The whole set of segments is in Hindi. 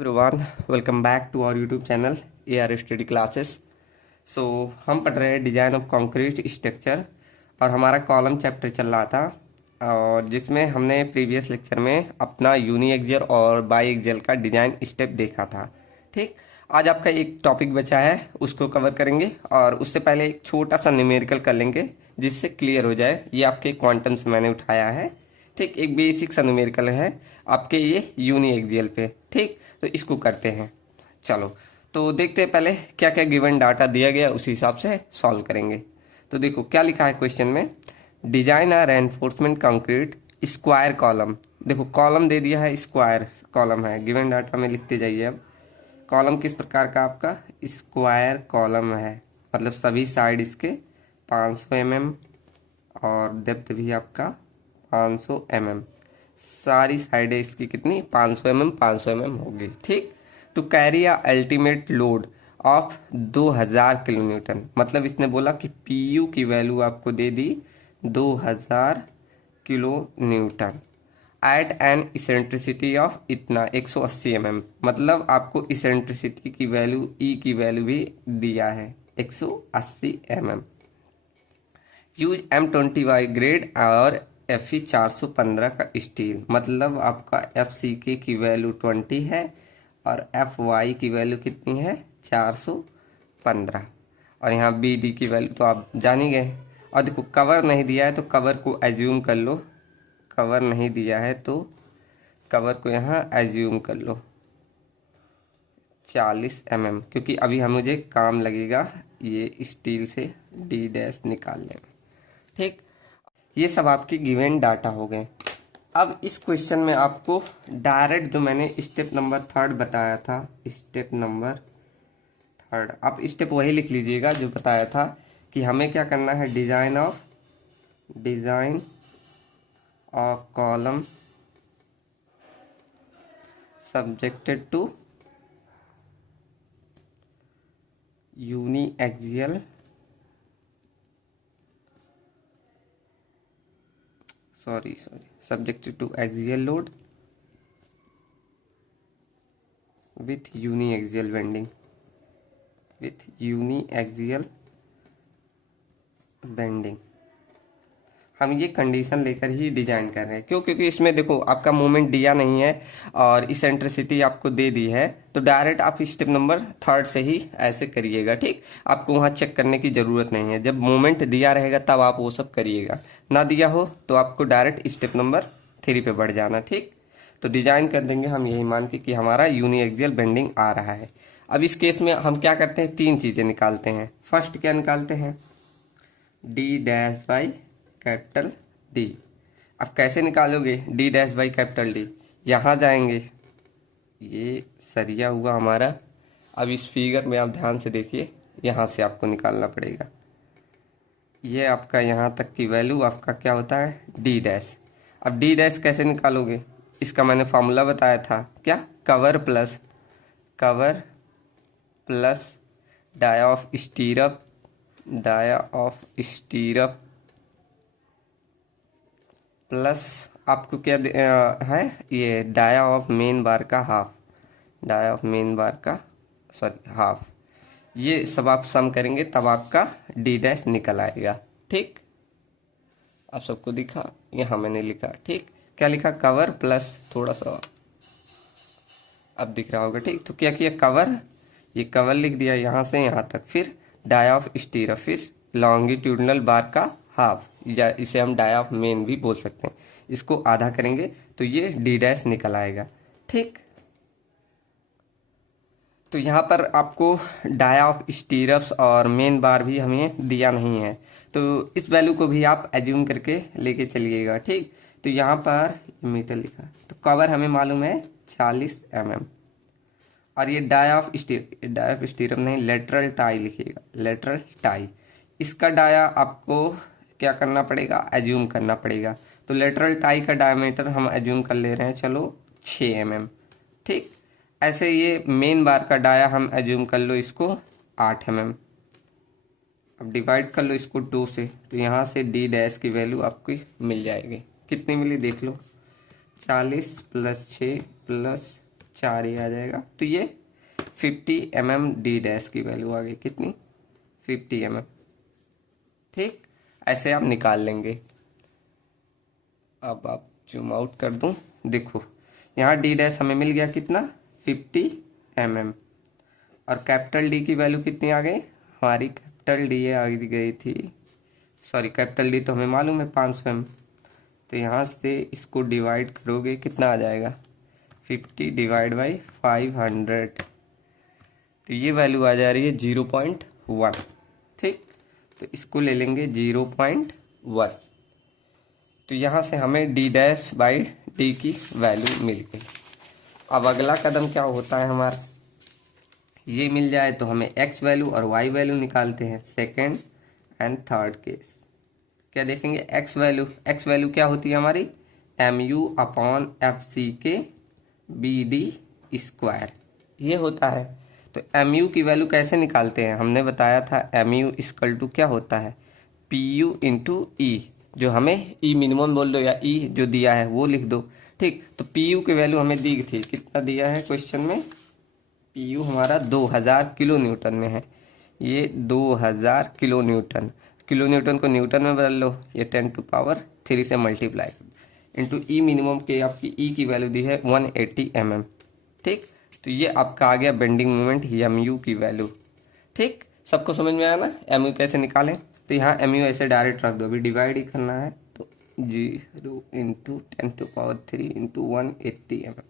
Everyone, welcome back to our YouTube channel A R study classes. So हम पढ़ रहे हैं डिजाइन ऑफ कंक्रीट स्ट्रक्चर और हमारा कॉलम चैप्टर चल रहा था और जिसमें हमने प्रीवियस लेक्चर में अपना यूनी एक्सियल और बाई एक्सियल का डिजाइन स्टेप देखा था। ठीक, आज आपका एक टॉपिक बचा है, उसको कवर करेंगे और उससे पहले एक छोटा सा न्यूमेरिकल कर लेंगे जिससे क्लियर हो जाए। ये आपके क्वांटम से मैंने उठाया है। ठीक, एक बेसिक सा न्यूमेरिकल है आपके ये यूनी एक्सियल पे। ठीक, तो इसको करते हैं। चलो तो देखते हैं पहले क्या क्या गिवन डाटा दिया गया, उसी हिसाब से सॉल्व करेंगे। तो देखो क्या लिखा है क्वेश्चन में, design a reinforcement concrete square column. देखो कॉलम दे दिया है, स्क्वायर कॉलम है, गिवन डाटा में लिखते जाइए। अब कॉलम किस प्रकार का आपका स्क्वायर कॉलम है, मतलब सभी साइड इसके 500 mm और डेप्थ भी आपका 500 mm। सारी साइडें इसकी कितनी 500 mm 500 mm होगी। ठीक, to carry a ultimate load of 2000 kilonewton, मतलब इसने बोला कि पीयू की वैल्यू आपको दे दी 2000 kilonewton at an eccentricity of इतना 180 mm, मतलब आपको इसेंट्रिसिटी की वैल्यू ई की वैल्यू भी दिया है 180 mm। यूज M20Y ग्रेड और FE 415 का स्टील, मतलब आपका FCK की वैल्यू 20 है और FY की वैल्यू कितनी है 415 और यहाँ BD की वैल्यू तो आप जान ही गए। और देखो कवर नहीं दिया है तो कवर को एज्यूम कर लो, कवर नहीं दिया है तो कवर को यहाँ एज्यूम कर लो 40 mm, क्योंकि अभी हम मुझे काम लगेगा ये स्टील से D डैश निकालने में। ठीक, ये सब आपके गिवन डाटा हो गए। अब इस क्वेश्चन में आपको डायरेक्ट जो मैंने स्टेप नंबर 3 बताया था, स्टेप नंबर 3 आप स्टेप वही लिख लीजिएगा जो बताया था कि हमें क्या करना है, design of column subjected to uniaxial subjected to axial load with uniaxial bending। हम ये कंडीशन लेकर ही डिजाइन कर रहे हैं। क्यों? क्योंकि इसमें देखो आपका मोमेंट दिया नहीं है और इसेंट्रिसिटी आपको दे दी है, तो डायरेक्ट आप स्टेप नंबर 3 से ही ऐसे करिएगा। ठीक, आपको वहाँ चेक करने की ज़रूरत नहीं है। जब मोमेंट दिया रहेगा तब आप वो सब करिएगा, ना दिया हो तो आपको डायरेक्ट स्टेप नंबर 3 पे बढ़ जाना। ठीक, तो डिजाइन कर देंगे हम यही मान के कि हमारा यूनी एक्सियल बेंडिंग आ रहा है। अब इस केस में हम क्या करते हैं, 3 चीज़ें निकालते हैं। फर्स्ट क्या निकालते हैं, D dash by capital D. अब कैसे निकालोगे D dash by capital D, यहाँ जाएंगे, ये सरिया हुआ हमारा। अब इस फिगर में आप ध्यान से देखिए, यहाँ से आपको निकालना पड़ेगा। ये आपका यहाँ तक की वैल्यू आपका क्या होता है डी डैश। अब डी डैश कैसे निकालोगे, इसका मैंने फार्मूला बताया था, क्या, cover plus dia of stirrup plus आपको क्या है, ये डाया ऑफ मेन बार का हाफ। ये सब आप सम करेंगे तब आपका डी डैश निकल आएगा। ठीक, आप सबको दिखा, यहाँ मैंने लिखा। ठीक, क्या लिखा, कवर प्लस थोड़ा सा अब दिख रहा होगा। ठीक, तो क्या किया, ये कवर लिख दिया यहाँ से यहाँ तक, फिर डाया ऑफ स्टीरप, फिर लॉन्गिट्यूडनल बार का हाफ, या इसे हम डाया ऑफ मेन भी बोल सकते हैं। इसको आधा करेंगे तो ये डी डैश निकल आएगा। ठीक, तो यहाँ पर आपको डाया ऑफ स्टीरप्स और मेन बार भी हमें दिया नहीं है, तो इस वैल्यू को भी आप एज्यूम करके लेके चलिएगा। ठीक, तो यहाँ पर मीटर लिखा, तो कवर हमें मालूम है 40 mm और ये डाया ऑफ स्टीरप नहीं, लेटरल टाई लिखिएगा, लेटरल टाई। इसका डाया आपको क्या करना पड़ेगा, एज्यूम करना पड़ेगा। तो लेटरल टाई का डायमीटर हम एज्यूम कर ले रहे हैं, चलो 6 mm। ठीक, ऐसे ये मेन बार का डाया हम एज्यूम कर लो इसको 8 mm। अब डिवाइड कर लो इसको 2 से, तो यहाँ से डी डैश की वैल्यू आपको मिल जाएगी। कितनी मिली देख लो, 40 + 6 + 4 ये आ जाएगा। तो ये 50 mm डी डैश की वैल्यू आ गई, कितनी? 50 mm। ठीक, ऐसे आप निकाल लेंगे। अब आप जूम आउट कर दूं, देखो यहाँ डी डैश हमें मिल गया कितना? 50 mm। और कैपिटल डी की वैल्यू कितनी आ गई हमारी? कैपिटल डी आ गई थी, सॉरी कैपिटल डी तो हमें मालूम है 500 mm। तो यहाँ से इसको डिवाइड करोगे कितना आ जाएगा? 50 डिवाइड बाई 500। तो ये वैल्यू आ जा रही है 0.1। ठीक, तो इसको ले लेंगे 0.1। तो यहाँ से हमें डी डैश बाई डी की वैल्यू मिल गई। अब अगला कदम क्या होता है हमारा? ये मिल जाए तो हमें एक्स वैल्यू और वाई वैल्यू निकालते हैं, सेकेंड एंड थर्ड केस। क्या देखेंगे? एक्स वैल्यू क्या होती है हमारी? mu/FC BD स्क्वायर, ये होता है। तो mu की वैल्यू कैसे निकालते हैं? हमने बताया था mu इक्वल टू क्या होता है? PU इंटू ई, जो हमें ई मिनिमम बोल दो या ई जो दिया है वो लिख दो। ठीक, तो PU की वैल्यू हमें दी थी, कितना दिया है क्वेश्चन में? PU हमारा 2000 किलो न्यूटन में है। ये 2000 किलो न्यूटन, किलो न्यूटन को न्यूटन में बदल लो, ये 10⁻³ से मल्टीप्लाई इंटू ई मिनिमम के आपकी ई की वैल्यू दी है 180 mm। ठीक, तो ये आपका आ गया बेंडिंग मोमेंट mu की वैल्यू। ठीक, सबको समझ में आया ना mu कैसे निकालें? तो यहाँ mu ऐसे डायरेक्ट रख दो, अभी डिवाइड ही करना है। तो 0 into 10⁻³ into 180 mm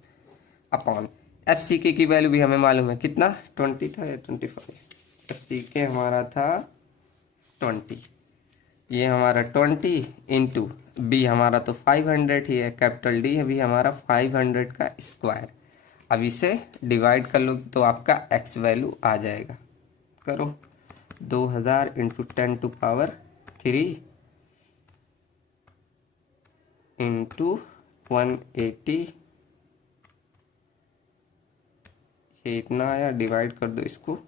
upon FCK की वैल्यू भी हमें मालूम है, कितना? 20 था या 25? FCK हमारा था 20, ये हमारा 20 इंटू बी हमारा तो 500 ही है, कैपिटल डी भी हमारा 500 का स्क्वायर। अब इसे डिवाइड कर लो तो आपका एक्स वैल्यू आ जाएगा। करो, 2000 इंटू 10⁻³ इंटू 180, ये इतना आया। डिवाइड कर दो इसको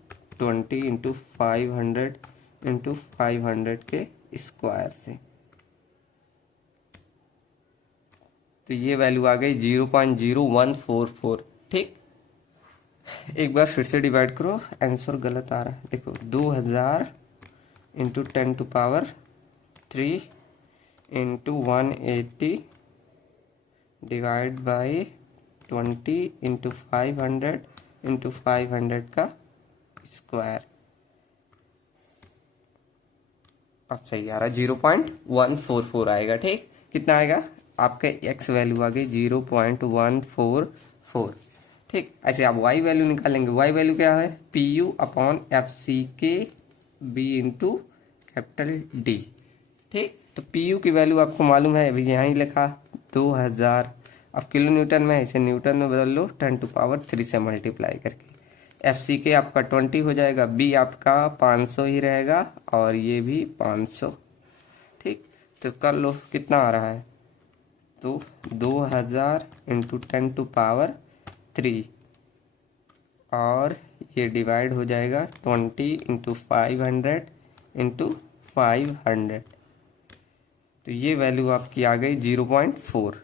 20 इंटू 500 इंटू 500 के स्क्वायर से, तो ये वैल्यू आ गई 0.0144। ठीक, एक बार फिर से डिवाइड करो, आंसर गलत आ रहा है। देखो 2000 into 10⁻³ into 180 divide by 20 into 500 into 500 का स्क्वायर। अब सही आ रहा है, 0.144 आएगा। ठीक, कितना आएगा? आपके एक्स वैल्यू आ गई 0.144। ठीक, ऐसे आप वाई वैल्यू निकालेंगे। वाई वैल्यू क्या है? PU/FC B into capital D. ठीक, तो PU की वैल्यू आपको मालूम है, अभी यहाँ ही लिखा 2000। अब किलो न्यूटन में, इसे न्यूटन में बदल लो 10⁻³ से मल्टीप्लाई करके। FCK आपका 20 हो जाएगा, B आपका 500 ही रहेगा और ये भी 500। ठीक, तो कर लो, कितना आ रहा है? तो 2000 इंटू 10⁻³ और ये डिवाइड हो जाएगा 20 इंटू 500 इंटू 500। तो ये वैल्यू आपकी आ गई 0.4।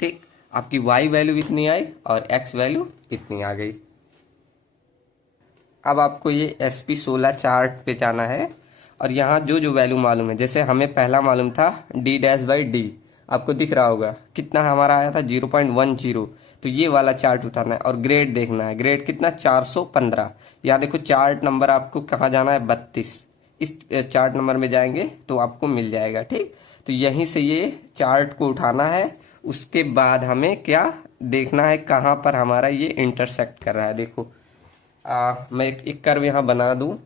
ठीक, आपकी y वैल्यू इतनी आई और x वैल्यू इतनी आ गई। अब आपको ये SP16 चार्ट पे जाना है और यहाँ जो जो वैल्यू मालूम है, जैसे हमें पहला मालूम था d डैश बाई डी, आपको दिख रहा होगा कितना हमारा आया था? 0.10। तो ये वाला चार्ट उठाना है और ग्रेड देखना है। ग्रेड कितना? 415। यहाँ देखो चार्ट नंबर आपको कहाँ जाना है? 32। इस चार्ट नंबर में जाएंगे तो आपको मिल जाएगा। ठीक, तो यहीं से ये चार्ट को उठाना है। उसके बाद हमें क्या देखना है? कहाँ पर हमारा ये इंटरसेक्ट कर रहा है। देखो मैं एक कर्व यहाँ बना दूँ।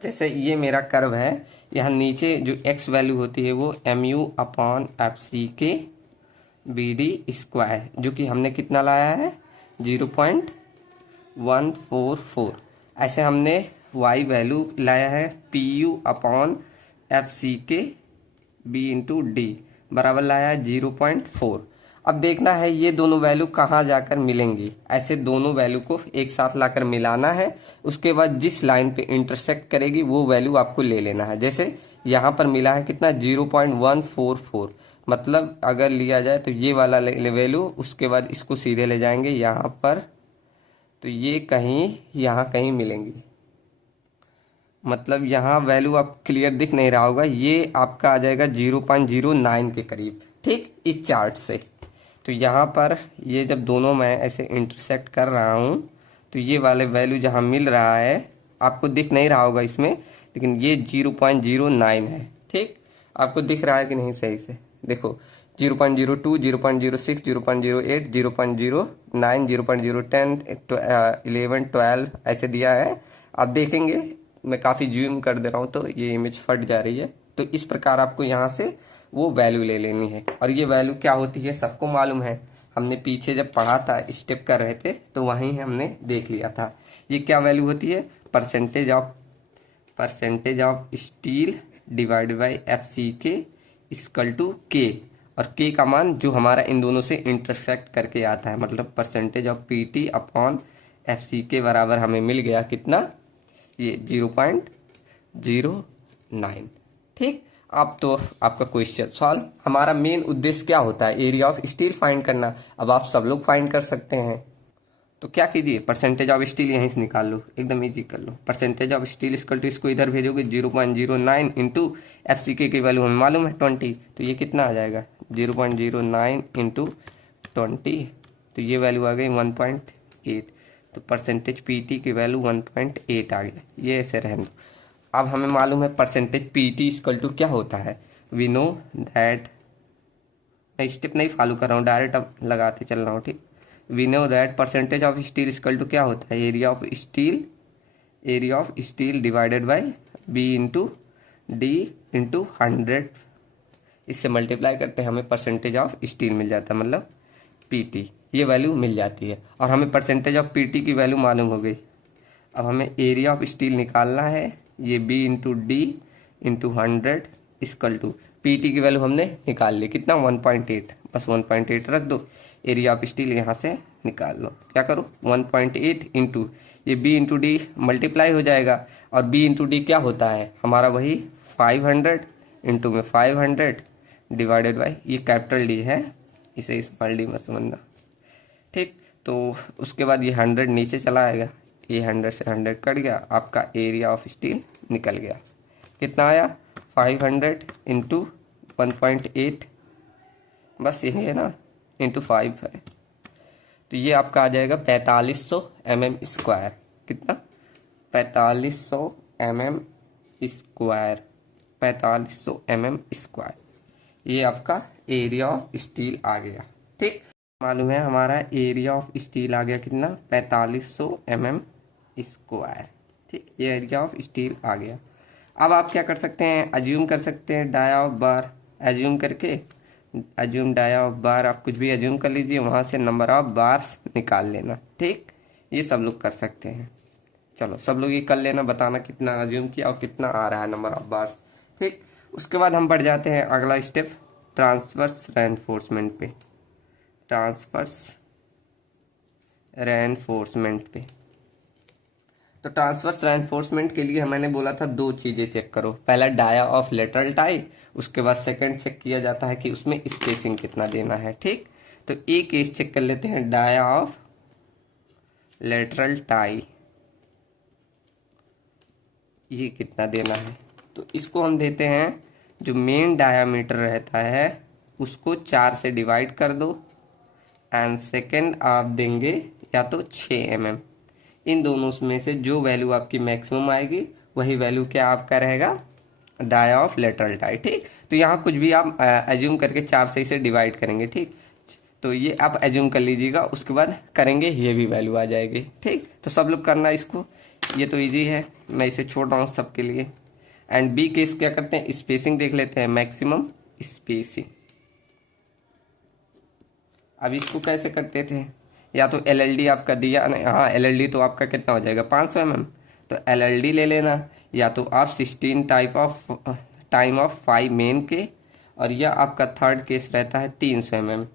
जैसे ये मेरा कर्व है, यहाँ नीचे जो x वैल्यू होती है वो mu/FC BD स्क्वायर, जो कि हमने कितना लाया है? 0.144। ऐसे हमने y वैल्यू लाया है PU/FC B इंटू डी बराबर लाया है 0.4। अब देखना है ये दोनों वैल्यू कहाँ जाकर मिलेंगी। ऐसे दोनों वैल्यू को एक साथ लाकर मिलाना है। उसके बाद जिस लाइन पे इंटरसेक्ट करेगी वो वैल्यू आपको ले लेना है। जैसे यहाँ पर मिला है कितना? 0.144 मतलब अगर लिया जाए तो ये वाला वैल्यू, उसके बाद इसको सीधे ले जाएंगे यहाँ पर, तो ये कहीं यहाँ कहीं मिलेंगी। मतलब यहाँ वैल्यू आपको क्लियर दिख नहीं रहा होगा, ये आपका आ जाएगा 0.09 के करीब, ठीक, इस चार्ट से। तो यहाँ पर ये जब दोनों मैं ऐसे इंटरसेक्ट कर रहा हूँ तो ये वाले वैल्यू जहाँ मिल रहा है आपको दिख नहीं रहा होगा इसमें, लेकिन ये 0.09 है, ठीक। आपको दिख रहा है कि नहीं सही से? देखो 0.02, 0.06, 0.08, 0.09, 0.010, 11, 12 ऐसे दिया है। आप देखेंगे मैं काफ़ी जूम कर दे रहा हूँ तो ये इमेज फट जा रही है। तो इस प्रकार आपको यहाँ से वो वैल्यू ले लेनी है। और ये वैल्यू क्या होती है सबको मालूम है, हमने पीछे जब पढ़ा था, स्टेप कर रहे थे तो वहीं हमने देख लिया था। ये क्या वैल्यू होती है? Percentage of steel divide by FCK equal to K. और के का मान जो हमारा इन दोनों से इंटरसेक्ट करके आता है, मतलब percentage of PT upon FCK बराबर हमें मिल गया कितना? ये 0.09, ठीक। अब तो आपका क्वेश्चन सॉल्व। हमारा मेन उद्देश्य क्या होता है? एरिया ऑफ स्टील फाइंड करना। अब आप सब लोग फाइंड कर सकते हैं, तो क्या कीजिए, परसेंटेज ऑफ स्टील यहीं से निकाल लो, एकदम इजी कर लो। Percentage of steel equal to, इसको इधर भेजोगे 0.09 इंटू FCK की वैल्यू हमें मालूम है 20, तो ये कितना आ जाएगा? 0.09 इंटू 20, तो ये वैल्यू आ गई 1.8। तो परसेंटेज PT की वैल्यू 1.8 आ गया। ये ऐसे रहने दो। अब हमें मालूम है परसेंटेज PT इक्वल टू क्या होता है। वी नो दैट, मैं स्टेप नहीं फॉलो कर रहा हूँ, डायरेक्ट अब लगाते चल रहा हूँ, ठीक। We know that percentage of steel equal to क्या होता है? Area of steel divided by B into D into 100। इससे मल्टीप्लाई करते हैं हमें परसेंटेज ऑफ स्टील मिल जाता है, मतलब PT, ये वैल्यू मिल जाती है। और हमें परसेंटेज ऑफ PT की वैल्यू मालूम हो गई। अब हमें एरिया ऑफ स्टील निकालना है, ये B into D into 100 equal to PT की वैल्यू हमने निकाल ली, कितना? 1.8। बस 1.8 रख दो, एरिया ऑफ स्टील यहाँ से निकाल लो। क्या करो? 1.8 इंटू ये B इंटू D मल्टीप्लाई हो जाएगा। और B इंटू D क्या होता है हमारा? वही 500 इंटू में 500 डिवाइडेड बाई, ये कैपिटल D है, इसे स्मॉल d मत समझना, ठीक। तो उसके बाद ये 100 नीचे चला आएगा, ये 100 से 100 कट गया, आपका एरिया ऑफ स्टील निकल गया। कितना आया? 500 इंटू 1.8, बस यही है ना, इंटू 5 है, तो ये आपका आ जाएगा 4500 mm स्क्वायर। कितना? 4500 mm स्क्वायर, 4500 mm स्क्वायर, ये आपका एरिया ऑफ स्टील आ गया, ठीक। मालूम है हमारा एरिया ऑफ स्टील आ गया कितना? 4500 mm स्क्वायर, ठीक। ये एरिया ऑफ स्टील आ गया। अब आप क्या कर सकते हैं? अज्यूम कर सकते हैं डाया ऑफ बार, एज्यूम करके, अज्यूम डाया ऑफ बार, आप कुछ भी अज्यूम कर लीजिए, वहाँ से नंबर ऑफ बार्स निकाल लेना, ठीक। ये सब लोग कर सकते हैं। चलो सब लोग ये कर लेना, बताना कितना अज्यूम किया और कितना आ रहा है नंबर ऑफ बार्स, ठीक। उसके बाद हम बढ़ जाते हैं अगला स्टेप, ट्रांसवर्स रेनफोर्समेंट पे। ट्रांसवर्स रेनफोर्समेंट पे, तो ट्रांसवर्स रेनफोर्समेंट के लिए मैंने बोला था दो चीजें चेक करो। पहला डाया ऑफ लेटरल टाई, उसके बाद सेकंड चेक किया जाता है कि उसमें स्पेसिंग कितना देना है, ठीक। तो एक केस चेक कर लेते हैं, डाया ऑफ लेटरल टाई, ये कितना देना है? तो इसको हम देते हैं, जो मेन डायामीटर रहता है उसको 4 से डिवाइड कर दो, एंड सेकेंड आप देंगे या तो 6 mm। इन दोनों में से जो वैल्यू आपकी मैक्सिमम आएगी वही वैल्यू क्या आपका रहेगा? डाया ऑफ लेटरल टाई, ठीक। तो यहाँ कुछ भी आप एज्यूम करके 4 से इसे डिवाइड करेंगे, ठीक। तो ये आप एज्यूम कर लीजिएगा, उसके बाद करेंगे ये भी वैल्यू आ जाएगी, ठीक। तो सब लोग करना इसको, ये तो इजी है, मैं इसे छोड़ रहा हूँ सबके लिए। एंड बी केस क्या करते हैं? स्पेसिंग देख लेते हैं, मैक्सिमम स्पेसिंग। अब इसको कैसे करते थे? या तो LLD आपका दिया नहीं, हाँ LLD तो आपका कितना हो जाएगा? 500 mm, तो LLD ले लेना, या तो आप 16 टाइम ऑफ 5 मेन के, और यह आपका थर्ड केस रहता है 300 mm।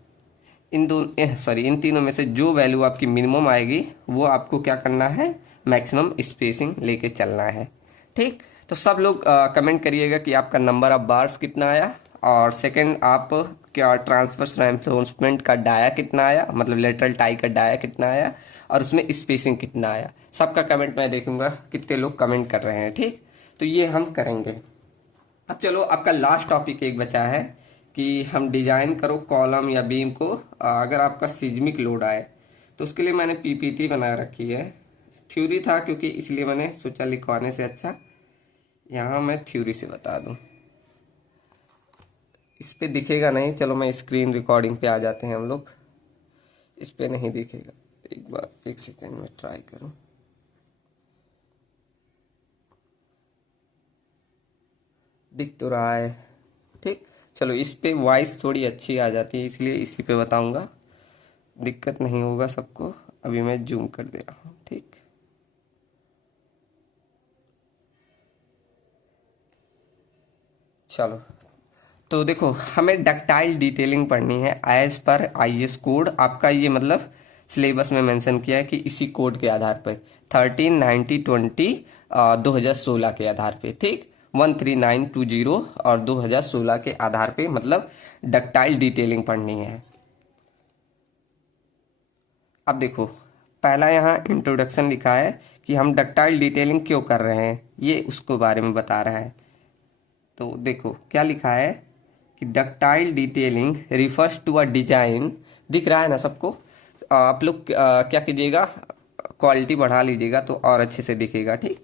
इन तीनों में से जो वैल्यू आपकी मिनिमम आएगी वो आपको क्या करना है? मैक्सिमम स्पेसिंग लेके चलना है, ठीक। तो सब लोग कमेंट करिएगा कि आपका नंबर ऑफ बार्स कितना आया और सेकंड आप क्या ट्रांसवर्स रेइंफोर्समेंट का डाया कितना आया, मतलब लेटरल टाई का डाया कितना आया, और उसमें स्पेसिंग कितना आया। सबका कमेंट मैं देखूंगा कितने लोग कमेंट कर रहे हैं। ठीक, तो ये हम करेंगे। अब चलो, आपका लास्ट टॉपिक एक बचा है कि हम डिजाइन करो कॉलम या बीम को अगर आपका सिज्मिक लोड आए। तो उसके लिए मैंने पीपीटी बना रखी है। थ्योरी था क्योंकि इसलिए मैंने सोचा लिखवाने से अच्छा यहाँ मैं थ्योरी से बता दूं। इस पे दिखेगा नहीं, चलो मैं स्क्रीन रिकॉर्डिंग पे आ जाते हैं हम लोग। इस पे नहीं दिखेगा, एक बार 1 सेकेंड में ट्राई करूं। दिख तो रहा है। ठीक, चलो इस पे वॉइस थोड़ी अच्छी आ जाती है इसलिए इसी पे बताऊंगा, दिक्कत नहीं होगा सबको। अभी मैं जूम कर दे रहा हूँ। ठीक, चलो तो देखो, हमें डक्टाइल डिटेलिंग पढ़नी है एज पर आईएस कोड। आपका ये मतलब सिलेबस में मेंशन किया है कि इसी कोड के आधार पर 139020 2016 के आधार पे। ठीक, 13920 और 2016 के आधार पे मतलब डक्टाइल डिटेलिंग पढ़नी है। अब देखो, पहला यहाँ इंट्रोडक्शन लिखा है कि हम डक्टाइल डिटेलिंग क्यों कर रहे हैं, ये उसको बारे में बता रहा है। तो देखो क्या लिखा है कि ductile detailing refers to a design. दिख रहा है ना सबको? आप लोग क्या कीजिएगा, क्वालिटी बढ़ा लीजिएगा तो और अच्छे से दिखेगा। ठीक,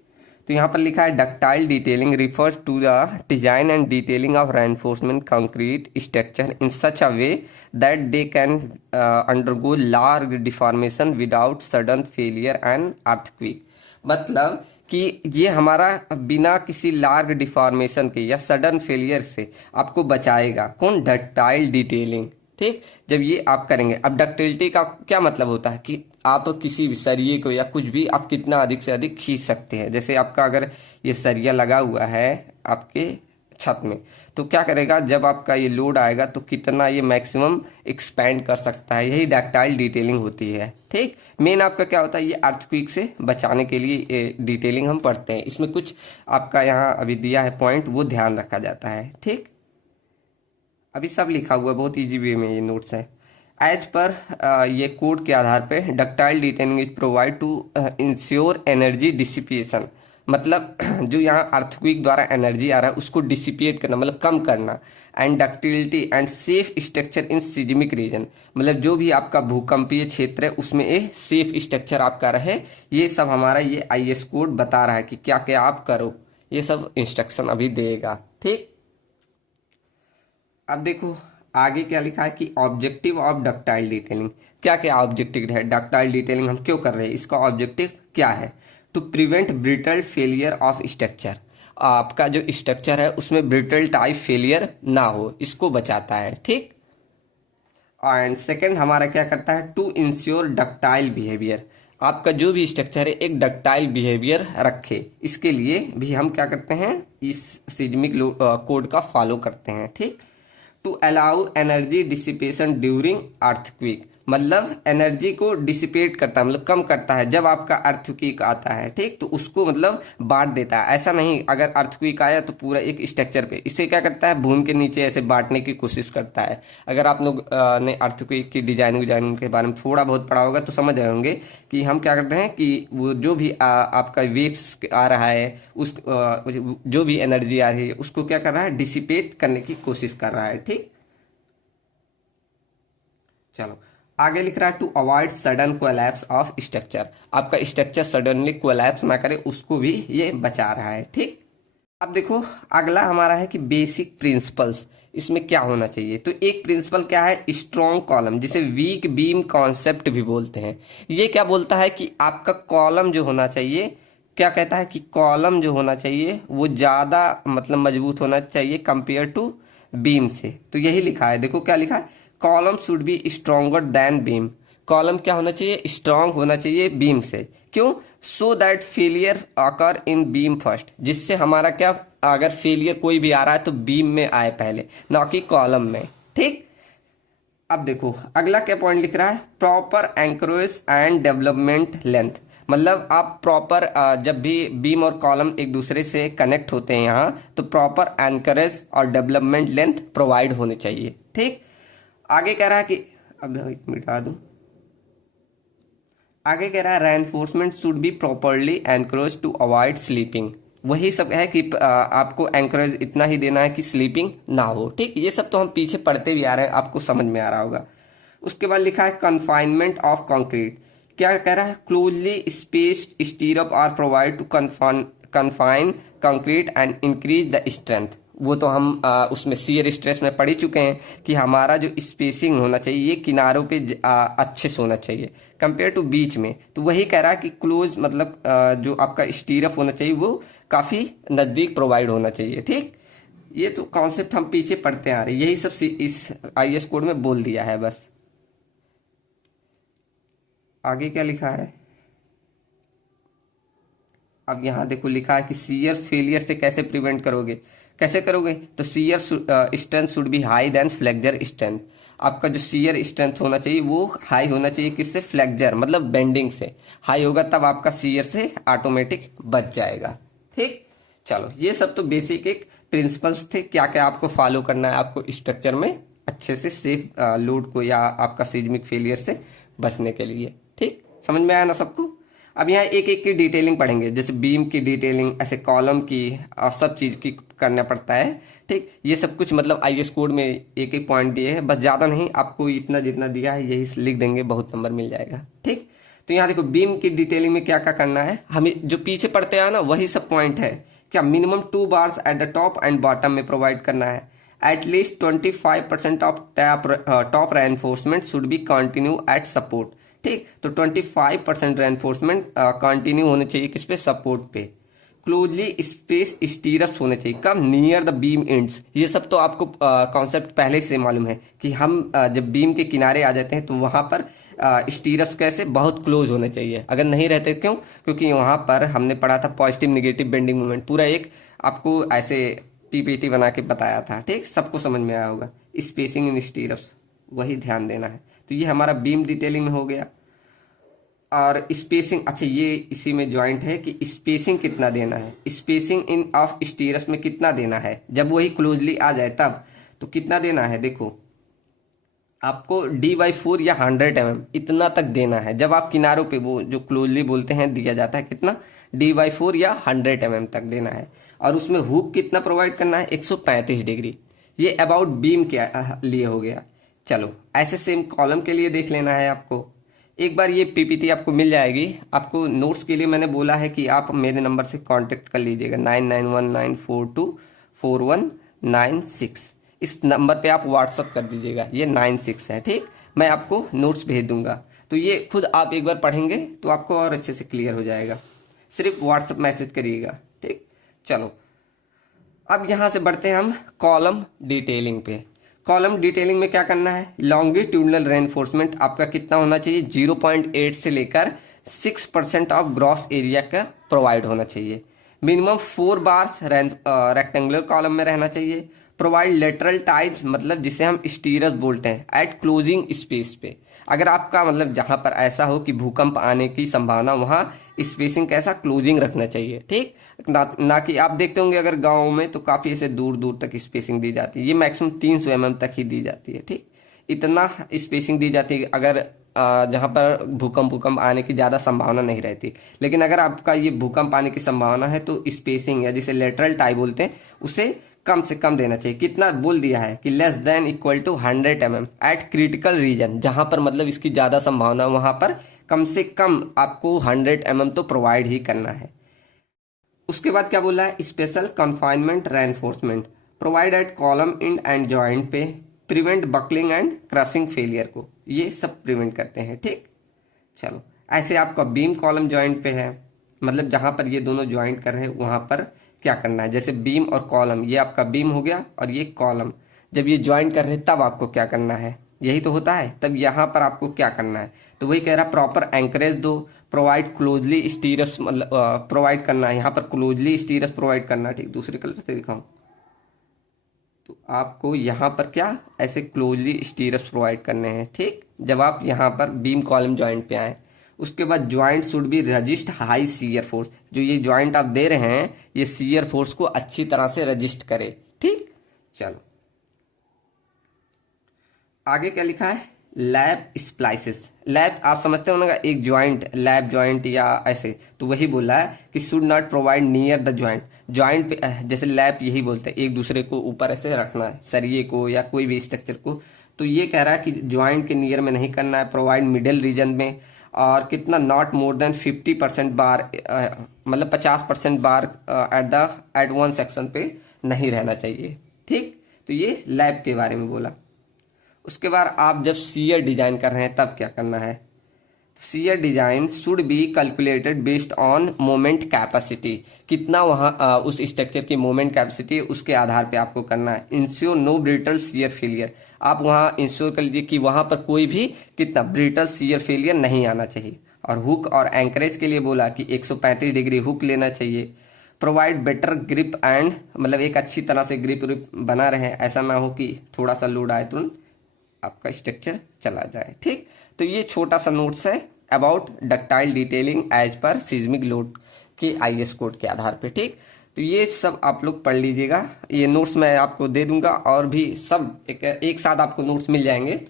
तो यहाँ पर लिखा है ductile detailing refers to the design and detailing of reinforcement concrete structure in such a way that they can undergo large deformation without sudden failure and earthquake. मतलब कि ये हमारा बिना किसी लार्ज डिफॉर्मेशन के या सडन फेलियर से आपको बचाएगा। कौन? Ductile detailing. ठीक, जब ये आप करेंगे। अब डक्टिलिटी का क्या मतलब होता है कि आप किसी भी सरिये को या कुछ भी आप कितना अधिक से अधिक खींच सकते हैं। जैसे आपका अगर ये सरिया लगा हुआ है आपके छत में, तो क्या करेगा, जब आपका ये लोड आएगा तो कितना ये मैक्सिमम एक्सपैंड कर सकता है। यही डक्टाइल डिटेलिंग होती है। ठीक, मेन आपका क्या होता है, ये अर्थक्वेक से बचाने के लिए डिटेलिंग हम पढ़ते हैं। इसमें कुछ आपका यहाँ अभी दिया है पॉइंट, वो ध्यान रखा जाता है। ठीक, अभी सब लिखा हुआ है, बहुत इजी वे में ये नोट्स है। एज पर ये कोड के आधार पे ductile detailing is provide to ensure energy dissipation. मतलब जो यहाँ अर्थक्वेक द्वारा एनर्जी आ रहा है उसको डिसिपिएट करना, मतलब कम करना। And ductility and safe structure in seismic region, मतलब जो भी आपका भूकंपीय क्षेत्र है उसमें एक सेफ स्ट्रक्चर आपका रहे। ये सब हमारा ये आईएस कोड बता रहा है कि क्या क्या आप करो, ये सब इंस्ट्रक्शन अभी देगा। ठीक, अब देखो आगे क्या लिखा है कि ऑब्जेक्टिव ऑफ डक्टाइल डिटेलिंग। क्या क्या ऑब्जेक्टिव है, डक्टाइल डिटेलिंग हम क्यों कर रहे हैं, इसका ऑब्जेक्टिव क्या है? To prevent brittle failure of structure. आपका जो स्ट्रक्चर है उसमें ब्रिटल टाइप फेलियर ना हो, इसको बचाता है। ठीक, एंड सेकेंड हमारा क्या करता है, टू इंश्योर डक्टाइल बिहेवियर। आपका जो भी स्ट्रक्चर है एक डक्टाइल बिहेवियर रखे, इसके लिए भी हम क्या करते हैं, इस सिज्मिक कोड का फॉलो करते हैं। ठीक, to allow energy dissipation during earthquake, मतलब एनर्जी को डिसिपेट करता है, मतलब कम करता है जब आपका अर्थक्वेक आता है। ठीक, तो उसको मतलब बांट देता है। ऐसा नहीं अगर अर्थक्वेक आया तो पूरा एक स्ट्रक्चर पे, इसे क्या करता है, भूमि के नीचे ऐसे बांटने की कोशिश करता है। अगर आप लोग ने अर्थक्वेक की डिजाइनिंग के बारे में थोड़ा बहुत पढ़ा होगा तो समझ रहे होंगे कि हम क्या करते हैं कि वो जो भी आपका वेव्स आ रहा है उस जो भी एनर्जी आ रही है उसको क्या कर रहा है, डिसिपेट करने की कोशिश कर रहा है। ठीक, चलो आगे लिख रहा है to avoid sudden collapse of structure. आपका स्ट्रक्चर सडनली कोलैप्स ना करे उसको भी ये बचा रहा है। ठीक, अब देखो अगला हमारा है कि बेसिक प्रिंसिपल्स, इसमें क्या होना चाहिए। तो एक प्रिंसिपल क्या है, स्ट्रॉन्ग कॉलम, जिसे वीक बीम कॉन्सेप्ट भी बोलते हैं। ये क्या बोलता है कि आपका कॉलम जो होना चाहिए, क्या कहता है कि कॉलम जो होना चाहिए वो ज्यादा मतलब मजबूत होना चाहिए कंपेयर टू बीम से। तो यही लिखा है, देखो क्या लिखा है, column should be stronger then beam. Column क्या होना चाहिए, स्ट्रांग होना चाहिए बीम से। क्यों? So that failure occur in beam first, जिससे हमारा क्या, अगर फेलियर कोई भी आ रहा है तो बीम में आए पहले, ना कि कॉलम में। ठीक, अब देखो अगला क्या पॉइंट लिख रहा है, proper anchorage and development length. मतलब आप प्रॉपर जब भी बीम और कॉलम एक दूसरे से कनेक्ट होते हैं यहाँ, तो प्रॉपर एंकरेज और डेवलपमेंट लेंथ प्रोवाइड होने चाहिए। ठीक, आगे कह रहा है कि अब मिटा दूं, आगे कह रहा है reinforcement should be properly anchorage to avoid slipping. वही सब है कि आपको एंकरेज इतना ही देना है कि स्लीपिंग ना हो। ठीक, ये सब तो हम पीछे पढ़ते भी आ रहे हैं, आपको समझ में आ रहा होगा। उसके बाद लिखा है कन्फाइनमेंट ऑफ कंक्रीट। क्या कह रहा है? Closely spaced stirrup are provide to confine concrete and increase the strength. वो तो हम उसमें शियर स्ट्रेस में पढ़ ही चुके हैं कि हमारा जो स्पेसिंग होना चाहिए ये किनारों पे अच्छे से होना चाहिए कंपेयर टू बीच में। तो वही कह रहा है कि क्लोज मतलब जो आपका स्टीरअप होना चाहिए वो काफ़ी नज़दीक प्रोवाइड होना चाहिए। ठीक, ये तो कॉन्सेप्ट हम पीछे पढ़ते आ रहे हैं, यही सब इस IS कोड में बोल दिया है बस। आगे क्या लिखा है? अब यहाँ देखो लिखा है कि शियर फेलियर से कैसे प्रिवेंट करोगे, कैसे करोगे? तो shear strength should be high then flexure strength. आपका जो शियर स्ट्रेंथ होना चाहिए वो हाई होना चाहिए, किससे? फ्लेक्चर मतलब बेंडिंग से हाई होगा, तब आपका शियर से ऑटोमेटिक बच जाएगा। ठीक, चलो ये सब तो बेसिक एक प्रिंसिपल्स थे, क्या क्या आपको फॉलो करना है आपको स्ट्रक्चर में अच्छे से सेफ लोड को या आपका सीजमिक फेलियर से बचने के लिए। ठीक, समझ में आया ना सबको? अब यहाँ एक एक की डिटेलिंग पढ़ेंगे, जैसे बीम की डिटेलिंग, ऐसे कॉलम की और सब चीज़ की करना पड़ता है। ठीक, ये सब कुछ मतलब IS कोड में एक एक पॉइंट दिए हैं, बस ज़्यादा नहीं, आपको इतना जितना दिया है यही लिख देंगे, बहुत नंबर मिल जाएगा। ठीक, तो यहाँ देखो बीम की डिटेलिंग में क्या क्या करना है, हमें जो पीछे पढ़ते हैं ना वही सब पॉइंट है। क्या? Minimum 2 bars at the top and bottom में प्रोवाइड करना है। At least 25% of top reinforcement should B continue at support. ठीक, तो 25% रेनफोर्समेंट कंटिन्यू होने चाहिए किस पे? सपोर्ट पे। क्लोजली स्पेस स्टीरअप्स होने चाहिए, कब? Near the beam ends. ये सब तो आपको कॉन्सेप्ट पहले से मालूम है कि हम जब बीम के किनारे आ जाते हैं तो वहां पर स्टीरअप्स कैसे? बहुत क्लोज होने चाहिए। अगर नहीं रहते क्यों? क्योंकि वहां पर हमने पढ़ा था पॉजिटिव निगेटिव बेंडिंग मोमेंट, पूरा एक आपको ऐसे PPT बना के बताया था। ठीक, सबको समझ में आया होगा। स्पेसिंग इन स्टीरअप्स वही ध्यान देना है। तो ये हमारा बीम डिटेलिंग में हो गया। और स्पेसिंग, अच्छा ये इसी में ज्वाइंट है कि स्पेसिंग कितना देना है, स्पेसिंग इन ऑफ स्टीरस में कितना देना है, जब वही क्लोजली आ जाए तब तो कितना देना है। देखो आपको D/4 या 100 mm इतना तक देना है। जब आप किनारों पे वो जो क्लोजली बोलते हैं दिया जाता है कितना? D/4 या 100 mm तक देना है। और उसमें हुक कितना प्रोवाइड करना है? 135 डिग्री। ये अबाउट बीम के लिए हो गया। चलो ऐसे सेम कॉलम के लिए देख लेना है आपको। एक बार ये PPT आपको मिल जाएगी। आपको नोट्स के लिए मैंने बोला है कि आप मेरे नंबर से कांटेक्ट कर लीजिएगा 9919424196। इस नंबर पे आप व्हाट्सअप कर दीजिएगा, ये 96 है। ठीक, मैं आपको नोट्स भेज दूंगा, तो ये खुद आप एक बार पढ़ेंगे तो आपको और अच्छे से क्लियर हो जाएगा। सिर्फ व्हाट्सअप मैसेज करिएगा। ठीक, चलो अब यहाँ से बढ़ते हैं हम कॉलम डिटेलिंग पे। कॉलम डिटेलिंग में क्या करना है? लॉन्गिट्यूडनल रेनफोर्समेंट आपका कितना होना चाहिए? 0.8 से लेकर 6% ऑफ ग्रॉस एरिया का प्रोवाइड होना चाहिए। मिनिमम 4 बार्स रेक्टेंगुलर कॉलम में रहना चाहिए। प्रोवाइड लेटरल टाइप्स मतलब जिसे हम स्टीरस बोलते हैं एट क्लोजिंग स्पेस पे। अगर आपका मतलब जहां पर ऐसा हो कि भूकंप आने की संभावना, वहां स्पेसिंग कैसा? क्लोजिंग रखना चाहिए। ठीक, ना कि आप देखते होंगे अगर गाँव में तो काफी ऐसे दूर दूर तक स्पेसिंग दी जाती है, ये मैक्सिमम 300 mm तक ही दी जाती है। ठीक, इतना स्पेसिंग दी जाती है अगर जहां पर भूकंप आने की ज्यादा संभावना नहीं रहती। लेकिन अगर आपका ये भूकंप आने की संभावना है तो स्पेसिंग या जिसे लेटरल टाई बोलते हैं उसे कम से कम देना चाहिए। कितना बोल दिया है कि less than equal to 100 mm at critical region, जहां पर मतलब इसकी ज्यादा संभावना, वहां पर कम से कम आपको 100 mm तो प्रोवाइड ही करना है। उसके बाद क्या बोला है? Special confinement reinforcement provide at column and and joint पे, prevent buckling and crushing failure को, ये सब प्रिवेंट करते हैं। ठीक, चलो ऐसे आपका बीम कॉलम जॉइंट पे है, मतलब जहां पर ये दोनों ज्वाइंट कर रहे हैं वहां पर क्या करना है। जैसे बीम और कॉलम, ये आपका बीम हो गया और ये कॉलम, जब ये ज्वाइंट कर रहे हैं तब आपको क्या करना है, यही तो होता है। तब यहाँ पर आपको क्या करना है? तो वही कह रहा प्रॉपर एंकरेज दो, प्रोवाइड क्लोजली स्टीरप्स मतलब प्रोवाइड करना है, यहाँ पर क्लोजली स्टीरप्स प्रोवाइड करना है। ठीक, दूसरे कलर से दिखाऊं तो आपको यहाँ पर क्या ऐसे क्लोजली स्टीरप्स प्रोवाइड करने हैं। ठीक, जब आप यहाँ पर बीम कॉलम जॉइंट पे आए, उसके बाद joint should be resist high shear force, जो ये ज्वाइंट आप दे रहे हैं ये शियर फोर्स को अच्छी तरह से रजिस्ट करे। ठीक, चलो आगे क्या लिखा है, लैप स्प्लाइसेस। लैप आप समझते हो ना, एक ज्वाइंट, लैप ज्वाइंट या ऐसे, तो वही बोला है कि should not provide near the joint. Joint पे जैसे लैप यही बोलते हैं, एक दूसरे को ऊपर ऐसे रखना है, सरिये को या कोई भी स्ट्रक्चर को। तो ये कह रहा है कि ज्वाइंट के नियर में नहीं करना है, प्रोवाइड मिडिल रीजन में, और कितना नॉट मोर देन 50% बार, मतलब 50% बार एट वन सेक्शन पे नहीं रहना चाहिए। ठीक, तो ये लैप के बारे में बोला। उसके बाद आप जब सीयर डिजाइन कर रहे हैं तब क्या करना है, shear design should be calculated based on moment capacity, कितना वहाँ उस स्ट्रक्चर की मोमेंट कैपेसिटी उसके आधार पे आपको करना है। Ensure no brittle shear failure, आप वहाँ इंश्योर कर लीजिए कि वहाँ पर कोई भी कितना ब्रिटल सीयर फेलियर नहीं आना चाहिए। और हुक और एंकरेज के लिए बोला कि 135 डिग्री हुक लेना चाहिए। प्रोवाइड बेटर ग्रिप एंड, मतलब एक अच्छी तरह से ग्रिप बना रहे, ऐसा ना हो कि थोड़ा सा लोड आए तुरंत आपका स्ट्रक्चर चला जाए। ठीक, तो ये छोटा सा नोट्स है about ductile detailing as per seismic load के आईएस कोड के आधार पे। ठीक, तो ये सब आप लोग पढ़ लीजिएगा, ये नोट्स मैं आपको दे दूंगा, और भी सब एक साथ आपको नोट्स मिल जाएंगे।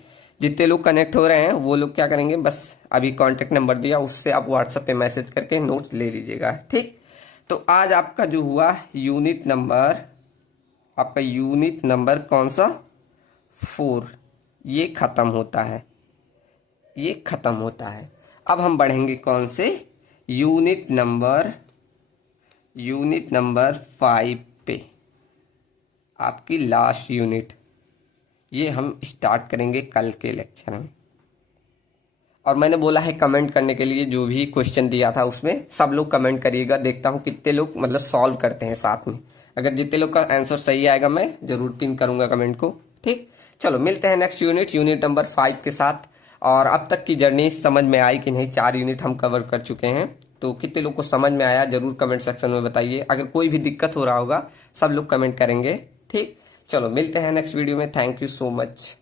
जितने लोग कनेक्ट हो रहे हैं वो लोग क्या करेंगे, बस अभी कॉन्टेक्ट नंबर दिया, उससे आप व्हाट्सएप पे मैसेज करके नोट्स ले लीजिएगा। ठीक, तो आज आपका जो हुआ यूनिट नंबर, आपका यूनिट नंबर कौन सा, 4, ये खत्म होता है, ये खत्म होता है। अब हम बढ़ेंगे कौन से, यूनिट नंबर 5 पे, आपकी लास्ट यूनिट, ये हम स्टार्ट करेंगे कल के लेक्चर में। और मैंने बोला है कमेंट करने के लिए, जो भी क्वेश्चन दिया था उसमें सब लोग कमेंट करिएगा, देखता हूँ कितने लोग मतलब सॉल्व करते हैं साथ में। अगर जितने लोग का आंसर सही आएगा मैं जरूर पिन करूंगा कमेंट को। ठीक, चलो मिलते हैं नेक्स्ट यूनिट नंबर 5 के साथ। और अब तक की जर्नी समझ में आई कि नहीं, 4 यूनिट हम कवर कर चुके हैं, तो कितने लोग को समझ में आया जरूर कमेंट सेक्शन में बताइए। अगर कोई भी दिक्कत हो रहा होगा सब लोग कमेंट करेंगे। ठीक, चलो मिलते हैं नेक्स्ट वीडियो में। Thank you so much.